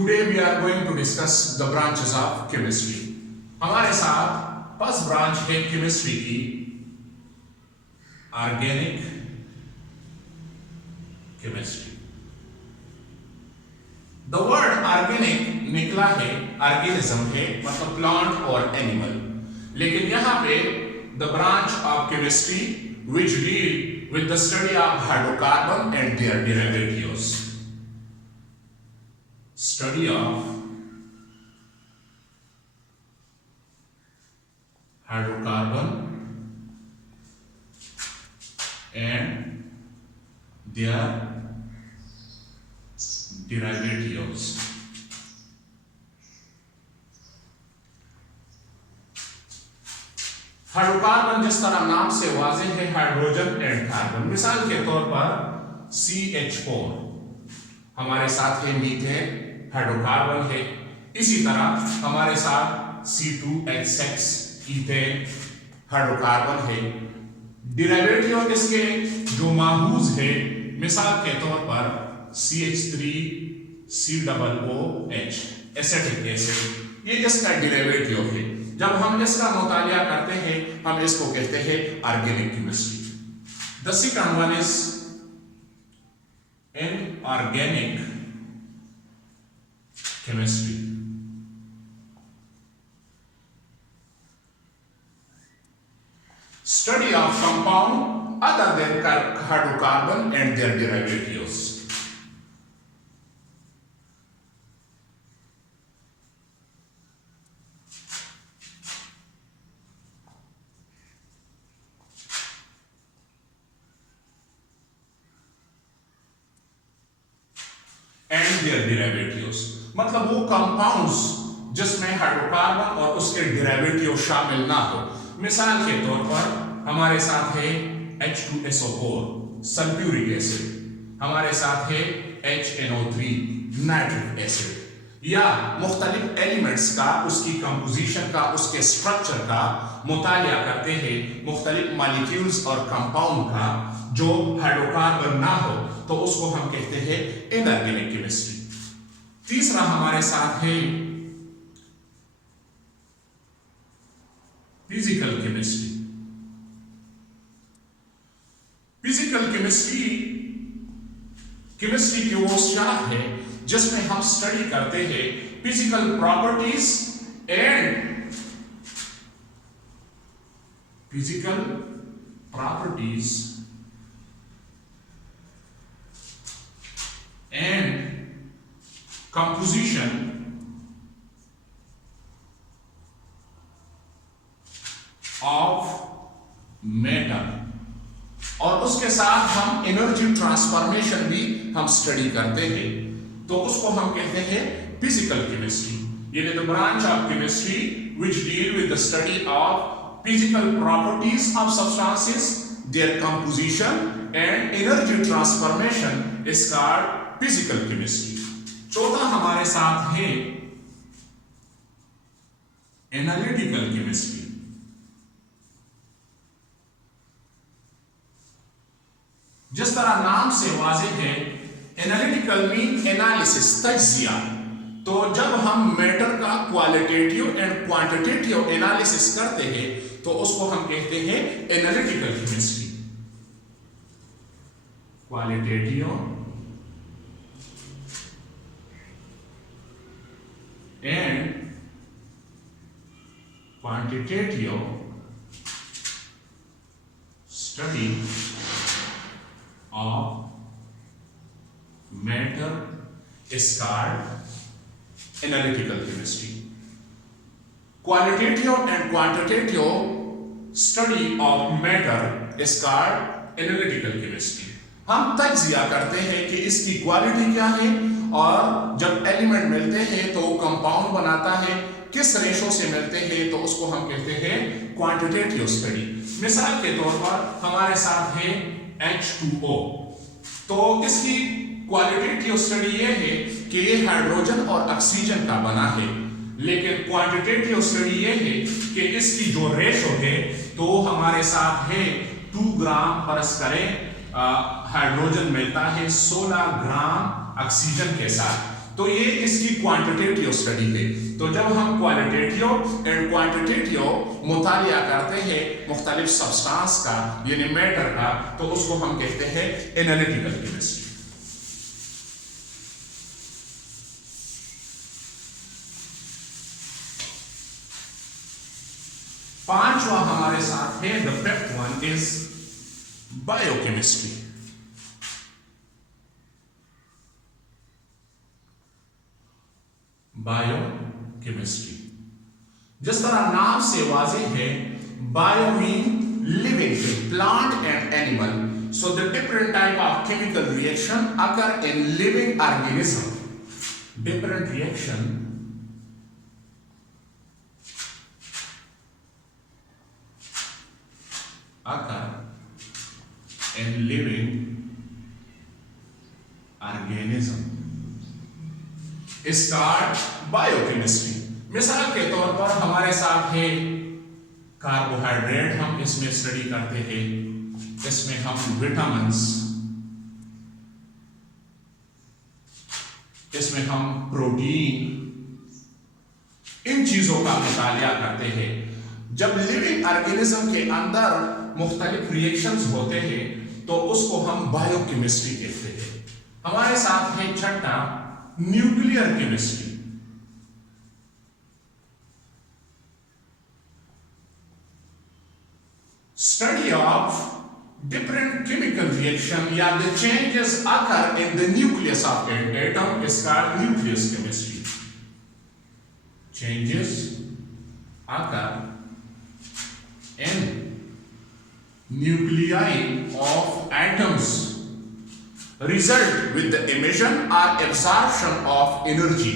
Today we are going to discuss the branches of chemistry. हमारे साथ first branch है chemistry की organic chemistry. The word organic निकला है, ऑर्गेनिज्म है मतलब प्लांट और एनिमल, लेकिन यहां पे the branch of chemistry which deal with the study of hydrocarbon and their derivatives. Study of hydrocarbon and their derivatives. Hydrocarbon जिस तरह नाम से वाज़ेह है, हाइड्रोजन एंड कार्बन. मिसाल के तौर पर CH4 हमारे साथ है, मीथेन हाइड्रोकार्बन है. इसी तरह हमारे साथ C2H6 ईथेन हाइड्रोकार्बन है. डिराइवेटिव इसके जो माहूज है, मिसाल के तौर पर CH3 COOH एसिटिक एसिड, ये इसका डिराइवेटिव है. जब हम इसका मुतालिया करते हैं हम इसको कहते हैं organic chemistry. The second one is inorganic chemistry. Study of compound other than hydrocarbon and their derivatives. And their derivatives मतलब वो कंपाउंड्स जिसमें हाइड्रोकार्बन और उसके डेरिवेटिव शामिल ना हो. मिसाल के तौर पर हमारे साथ है H2SO4 सल्फ्यूरिक एसिड, हमारे साथ है HNO3 नाइट्रिक एसिड. या मुख्तलिफ एलिमेंट्स का, उसकी कंपोजिशन का, उसके स्ट्रक्चर का मुतालिया करते हैं, मुख्तलिफ मॉलिक्यूल्स और कंपाउंड का जो हाइड्रोकार्बन ना हो तो उसको हम कहते हैं इनऑर्गेनिक केमिस्ट्री. तीसरा हमारे साथ है physical chemistry. Physical chemistry chemistry की वो शाख है जिसमें हम स्टडी करते हैं physical properties and physical properties and composition of matter. और उसके साथ हम एनर्जी ट्रांसफॉर्मेशन भी हम स्टडी करते हैं, तो उसको हम कहते हैं फिजिकल केमिस्ट्री. ये the branch of chemistry which deal with the study of physical properties of substances, their composition and energy transformation is called physical chemistry. चौथा हमारे साथ है एनालिटिकल केमिस्ट्री. जिस तरह नाम से वाज़ेह है, एनालिटिकल मीन एनालिसिस, तज्जिया. तो जब हम मैटर का क्वालिटेटिव एंड क्वांटिटेटिव एनालिसिस करते हैं तो उसको हम कहते हैं analytical chemistry. Qualitative and quantitative study of matter is called analytical chemistry. Qualitative and quantitative study of matter is called analytical chemistry. हम तज्जिया करते हैं कि इसकी क्वालिटी क्या है और जब एलिमेंट मिलते हैं तो कंपाउंड बनाता है, किस रेशो से मिलते हैं तो उसको हम कहते हैं क्वांटिटेटिव स्टडी. मिसाल के तौर पर हमारे साथ है H2O, तो इसकी क्वालिटेटिव स्टडी ये है कि ये हाइड्रोजन और ऑक्सीजन का बना है, लेकिन क्वांटिटेटिव स्टडी ये है कि इसकी जो रेशो है तो हमारे साथ है 2 ग्राम फर्ज करें हाइड्रोजन मिलता है 16 ग्राम ऑक्सीजन के साथ. तो ये इसकी क्वांटिटेटिव स्टडी है। तो जब हम क्वालिटेटिव एंड क्वांटिटेटिव मुतालिया करते हैं मुख्तलिफ सब्सटेंस का यानी मैटर का, तो उसको हम कहते हैं एनालिटिकल केमिस्ट्री। पांचवा हमारे साथ है the fifth one is biochemistry. Biochemistry जिस तरह नाम से वाज़ेह है, bio mean living thing, plant and animal, so the different type of chemical reaction occur in living organism. Different reaction occur in living organism is called biochemistry. मिसाल के तौर पर हमारे साथ है कार्बोहाइड्रेट, हम इसमें स्टडी करते हैं, इसमें हम विटामिन्स, इसमें हम प्रोटीन, इन चीजों का मुतालिया करते हैं। जब लिविंग ऑर्गेनिज्म के अंदर मुख्तलिफ रिएक्शंस होते हैं तो उसको हम बायोकेमिस्ट्री कहते हैं। हमारे साथ है छठा nuclear chemistry. Study of different chemical reaction या the changes occur in the nucleus of an atom is called nucleus chemistry. Changes occur in nuclei of atoms result with the emission or absorption of energy.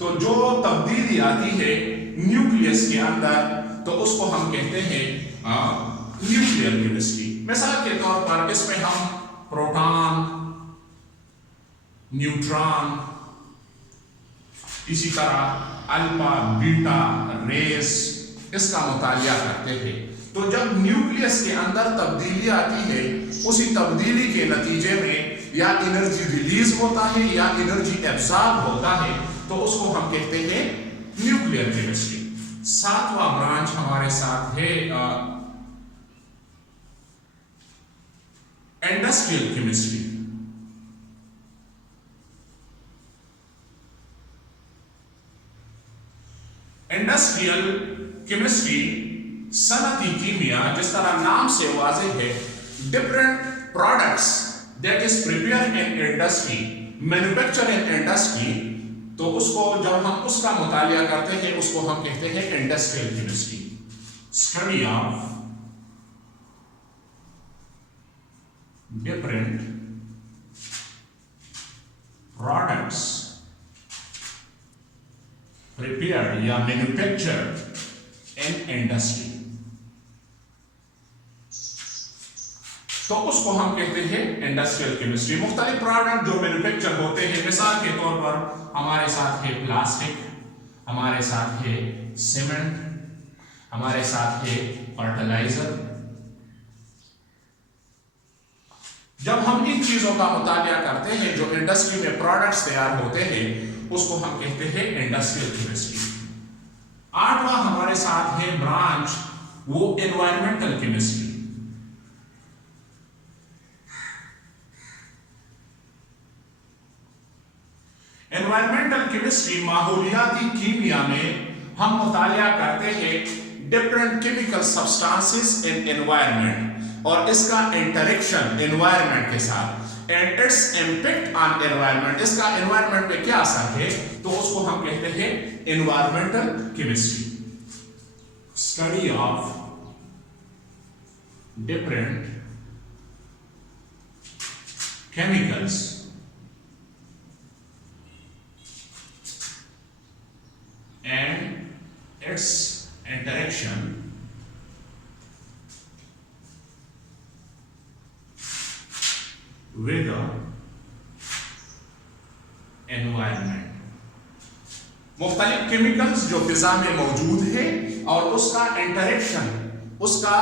तो जो तब्दीली आती है nucleus के अंदर तो उसको हम कहते हैं न्यूक्लियर केमिस्ट्री। मिसाल के तौर पर इसमें हम प्रोटॉन, न्यूट्रॉन, इसी तरह अल्फा, बीटा, रेस, इसका मुतालिया करते हैं। तो जब न्यूक्लियस के अंदर तब्दीली आती है, उसी तब्दीली के नतीजे में या एनर्जी रिलीज होता है या एनर्जी एब्सॉर्ब होता है, तो उसको हम कहते हैं न्यूक्लियर केमिस्ट्री। सातवां ब्रांच हमारे साथ है इंडस्ट्रियल केमिस्ट्री। इंडस्ट्रियल केमिस्ट्री सनती कीमिया, जिस तरह नाम से वाज़ेह है, different products that is prepare in industry, manufacture in industry, तो उसको जब हम उसका मुतालिया करते हैं उसको हम कहते हैं industrial chemistry. Study of different products prepared या manufactured in industry, तो उसको हम कहते हैं इंडस्ट्रियल केमिस्ट्री। मुख्तलिफ प्रोडक्ट जो मैन्युफैक्चर होते हैं, मिसाल के तौर पर हमारे साथ है प्लास्टिक, हमारे साथ है सीमेंट, हमारे साथ है फर्टिलाइजर। जब हम इन चीजों का मुतालिया करते हैं जो इंडस्ट्री में प्रोडक्ट्स तैयार होते हैं, उसको हम कहते हैं इंडस्ट्रियल केमिस्ट्री। आठवां हमारे साथ है ब्रांच वो एनवायरमेंटल केमिस्ट्री। एनवायरमेंटल केमिस्ट्री माहौलियाती कीमिया में हम मुतालिया करते हैं different chemical substances in environment और इसका इंटरेक्शन एनवायरमेंट के साथ and it's impact on environment, इसका एनवायरमेंट पे क्या असर है, तो उसको हम कहते हैं environmental chemistry. Study of different chemicals and its interaction with the environment। मुख्तलिफ केमिकल्स जो फिजा में मौजूद है और उसका इंटरेक्शन, उसका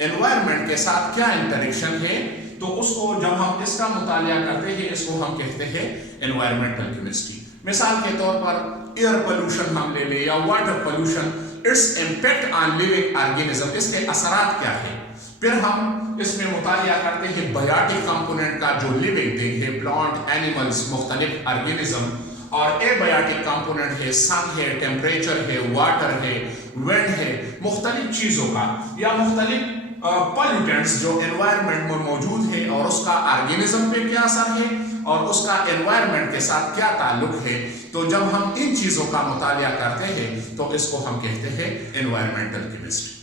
एनवायरमेंट के साथ क्या इंटरेक्शन है, तो उसको जब हम इसका मुतालिया करते हैं इसको हम कहते हैं एनवायरमेंटल केमिस्ट्री। मिसाल के तौर पर एयर पोल्यूशन हम ले लें या water pollution, its impact on living organism, इसके असरात क्या है। फिर हम इसमें मुतालिया करते हैं बायोटिक कंपोनेंट का, जो लिविंग थिंग है, प्लांट, एनिमल्स, मुख्तलिफ ऑर्गेनिज्म, और एबायोटिक कंपोनेंट है, सन है, टेम्परेचर है, वाटर है, विंड है, मुख्तलिफ चीज़ों का या मुख्तलिफ पॉल्यूटेंट्स जो एनवायरनमेंट में मौजूद है और उसका ऑर्गेनिज्म पे क्या असर है और उसका एनवायरनमेंट के साथ क्या ताल्लुक है। तो जब हम इन चीज़ों का मुतालिया करते हैं तो इसको हम कहते हैं एनवायरमेंटल केमिस्ट्री।